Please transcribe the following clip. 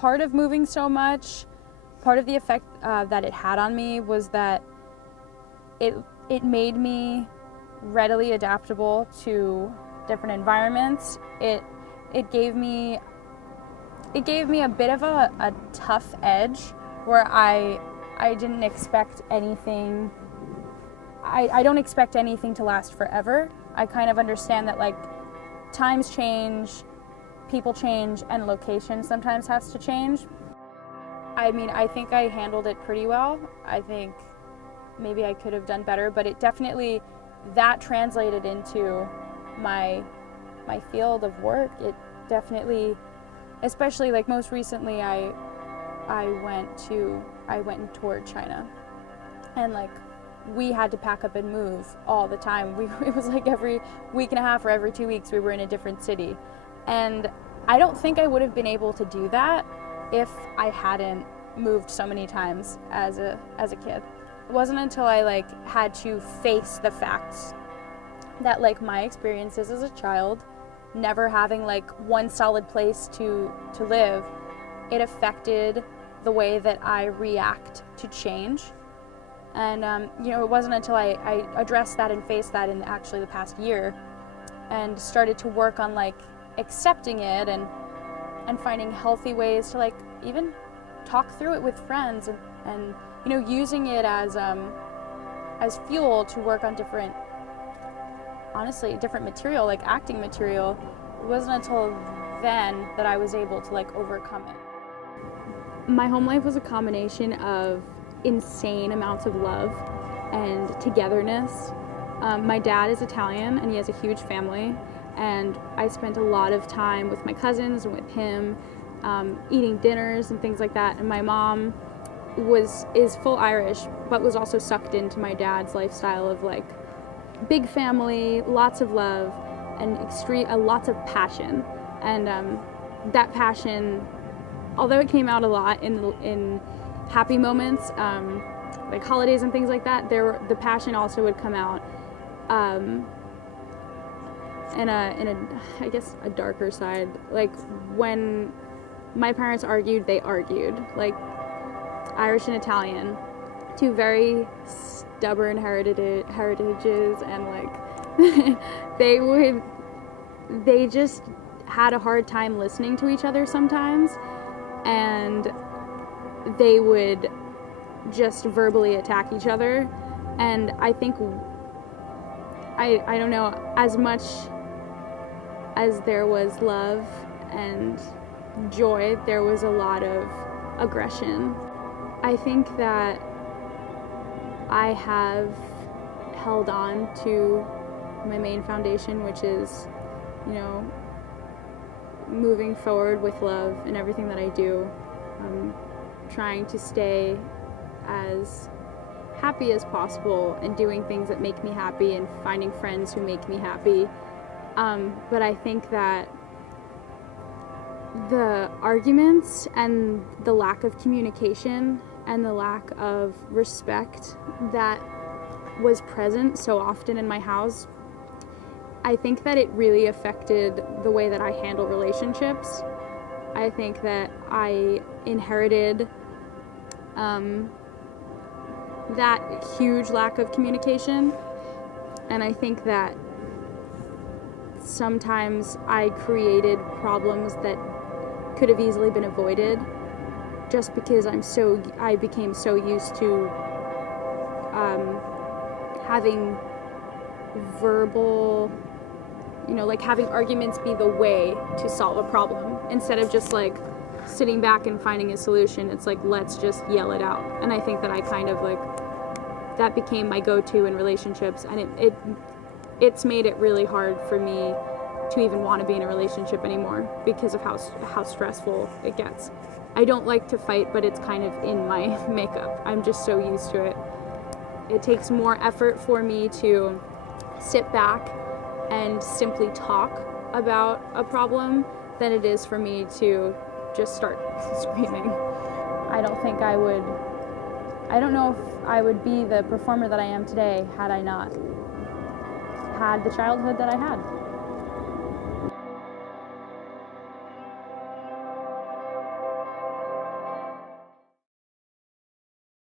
part of moving so much, part of the effect that it had on me was that it made me readily adaptable to different environments. It gave me a bit of a tough edge where I didn't expect anything. I don't expect anything to last forever. I kind of understand that, like, times change, people change, and location sometimes has to change. I mean, I think I handled it pretty well. I think maybe I could have done better, but it definitely, that translated into my field of work. It definitely, especially like most recently, I went and toured China, and like we had to pack up and move all the time. It was like every week and a half or every 2 weeks we were in a different city, and I don't think I would have been able to do that if I hadn't moved so many times as a kid. It wasn't until I like had to face the facts that like my experiences as a child, never having like one solid place to live, it affected the way that I react to change. And it wasn't until I addressed that and faced that in actually the past year and started to work on like accepting it and finding healthy ways to like even talk through it with friends and using it as fuel to work on different material, like acting material. It wasn't until then that I was able to like overcome it. My home life was a combination of insane amounts of love and togetherness. My dad is Italian and he has a huge family, and I spent a lot of time with my cousins and with him, eating dinners and things like that. And my mom is full Irish, but was also sucked into my dad's lifestyle of like big family, lots of love, and lots of passion. And that passion, although it came out a lot in happy moments, like holidays and things like that, the passion also would come out in a I guess a darker side. Like when my parents argued, they argued like Irish and Italian, two very stubborn heritages, and like they just had a hard time listening to each other sometimes, and they would just verbally attack each other. And I think I don't know, as much as there was love and joy, there was a lot of aggression. I think that I have held on to my main foundation, which is, moving forward with love in everything that I do. Trying to stay as happy as possible and doing things that make me happy and finding friends who make me happy. But I think that the arguments and the lack of communication and the lack of respect that was present so often in my house, I think that it really affected the way that I handle relationships. I think that I inherited that huge lack of communication, and I think that sometimes I created problems that could have easily been avoided just because I became so used to having verbal, like having arguments be the way to solve a problem instead of just like sitting back and finding a solution. It's like, let's just yell it out. And I think that I kind of like, that became my go-to in relationships, and it's made it really hard for me to even want to be in a relationship anymore because of how stressful it gets. I don't like to fight, but it's kind of in my makeup. I'm just so used to it. It takes more effort for me to sit back and simply talk about a problem than it is for me to just start screaming. I don't know if I would be the performer that I am today had I not had the childhood that I had.